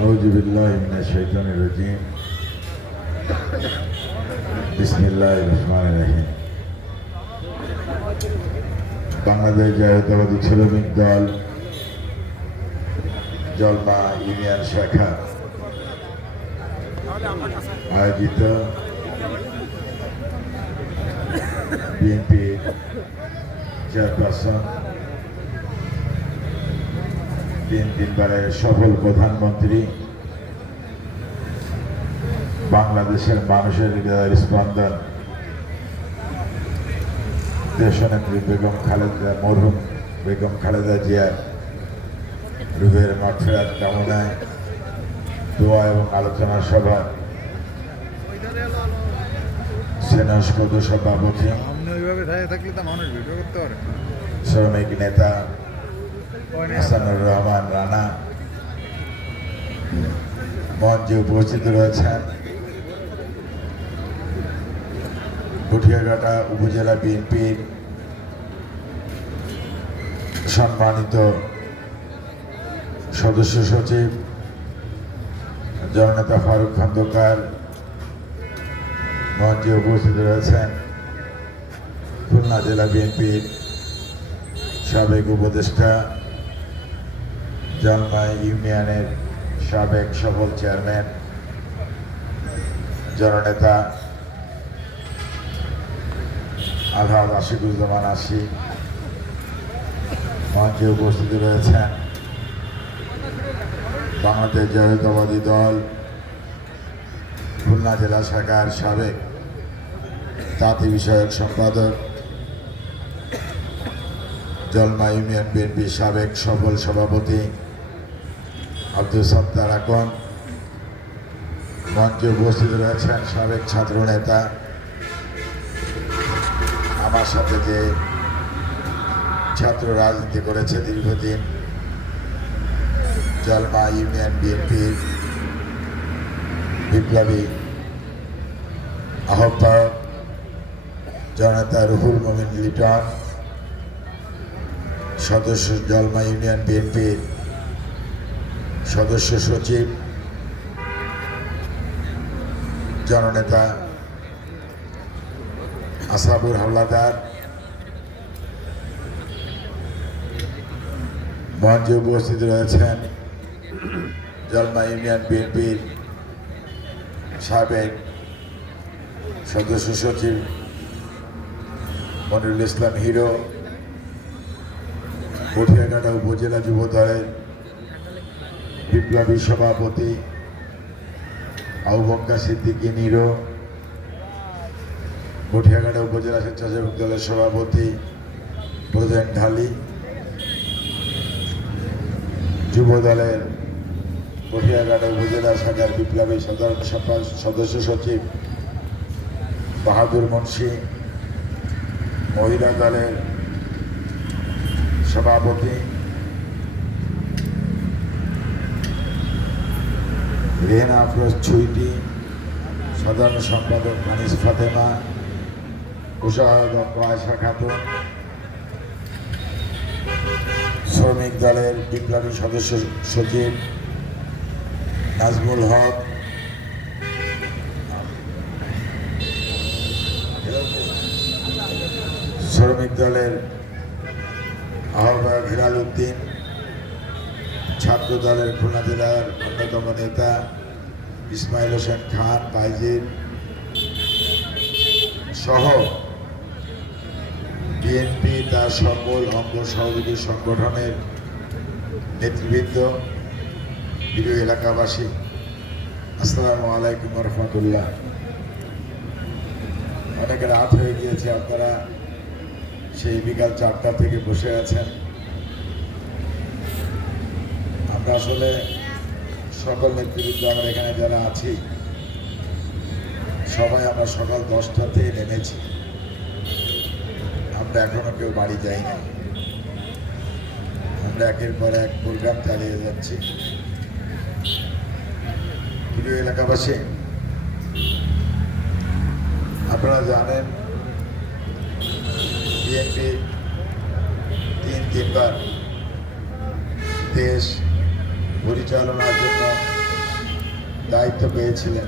আউযু বিল্লাহি মিনাশ শাইতানির রাজীম। বিসমিল্লাহির রহমানির রহিম। বাংলাদেশ জাতীয়তাবাদী শ্রমিক দল জলমা ইউনিয়ন শাখা আয়োজিত বিএনপি চেয়ারপারসন, 3 বারের সফল প্রধানমন্ত্রী, বাংলাদেশের মানুষের হৃদয়ের স্পন্দন, দেশনেত্রী মরহুম বেগম খালেদা জিয়ার রুহের মাগফিরাত কামনায় দোয়া এবং আলোচনা সভা সেনাস্পদ সভাপতি, শ্রমিক নেতা হাসানুর রহমান রানা মঞ্চে উপস্থিত রয়েছেন। পুঠিয়াঘাটা উপজেলা বিএনপির সম্মানিত সদস্য সচিব জননেতা ফারুক খন্দকার মঞ্চে উপস্থিত রয়েছেন। খুলনা জেলা বিএনপির সাবেক উপদেষ্টা, জলমাই ইউনিয়নের সাবেক সফল চেয়ারম্যান জননেতা আলহাজ আশিকুজ্জামান আশি মঞ্চে উপস্থিত রয়েছেন। বাংলাদেশ জাতীয়তাবাদী দল খুলনা জেলা শাখার সাবেক তাঁতি বিষয়ক সম্পাদক, জলমা ইউনিয়ন বিএনপির সাবেক সফল সভাপতি আব্দুল সত্তার আকন মঞ্চে উপস্থিত রয়েছেন। সাবেক ছাত্র নেতা, আমার সাথে যে ছাত্র রাজনীতি করেছে দীর্ঘদিন, জলমা ইউনিয়ন বিএনপির বিপ্লবী আহ্বায়ক জননেতা রুহুল মমিন লিটন, সদস্য জলমা ইউনিয়ন বিএনপির সদস্য সচিব জননেতা আসাবুর হাওলাদার মঞ্চে উপস্থিত রয়েছেন। জলমা ইউনিয়ন বিএনপির সাবেক সদস্য সচিব মনিরুল ইসলাম হিরো, পুঠিয়াঘাটা উপজেলা যুব দলের বিপ্লবী সভাপতি আবু বক্কর সিদ্দিকী নিরো, পুঠিয়াঘাটা উপজেলা স্বেচ্ছাসেবক দলের সভাপতি প্রধান ঢালি, যুব দলের পুঠিয়াঘাটা উপজেলা শাখার বিপ্লবী সাধারণ সদস্য সচিব বাহাদুর মুন্সি, মহিলা দলের সভাপতি রেহেনা আফরোজ ছুইটি, সাধারণ সম্পাদক মানিস ফাতেমা, কোষাধ্যক্ষ আয়শা খাতুন, শ্রমিক দলের বিপ্লবী সদস্য সচিব নাজমুল হক, শ্রমিক দলের আহ্বায়ক হিলাল উদ্দিন, ছাত্র দলের খুলনা জেলার অন্যতম নেতা ইসমাইল হোসেন খান বাইজির সহ বিএনপি তার সকল অঙ্গ সহযোগী সংগঠনের নেতৃবৃন্দ, প্রিয় এলাকাবাসী, আসসালামু আলাইকুম রহমতুল্লাহ। অনেক রাত হয়ে গিয়েছে, আপনারা সেই বিকাল 4টা থেকে বসে আছেন। আমরা আসলে সকল নেতৃবৃন্দ আমরা এখানে যারা আছি সবাই আমরা সকাল 10টাতে নেমেছি। আমরা এখনো কেউ বাড়ি যাই না। আমরা একের পর এক প্রোগ্রাম চালিয়ে যাচ্ছি। প্রিয় এলাকাবাসী, আপনারা জানেন বিএনপি 3 বার দেশ পরিচালনার জন্য দায়িত্ব পেয়েছিলেন।